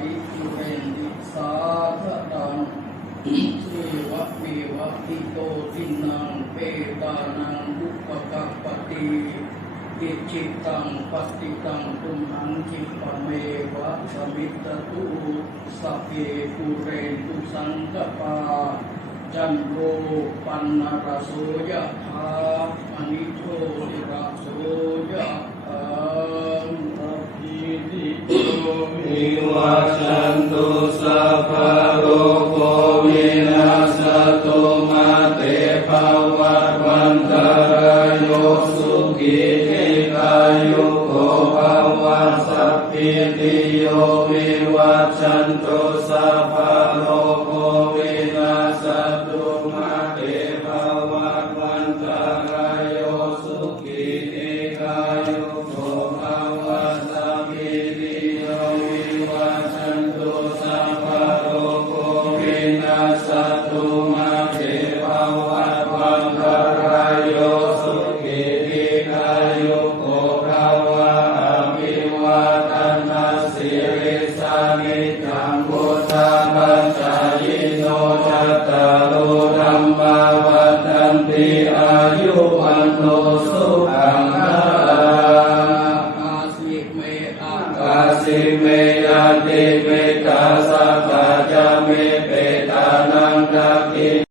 ริปุเรนติสาคตังเทวะเมวะอิโตทินังเปตานังอุปกัปปติอิจิตังปฏิตังตุมหังคิปะเมวะสมิตตุสัพเพปุเรนตุสังกปาจันโทปันนรโสยะถามณิโชติระโสยะถาสัพพิติโยวิวัชชันตุสัพพะโรโควินาศตุมาเตภวัตวันตรายโยสุขีติกายุโกภวะสัพพิติโยวิวัชชันตุสัพพะโรโควินาศตุ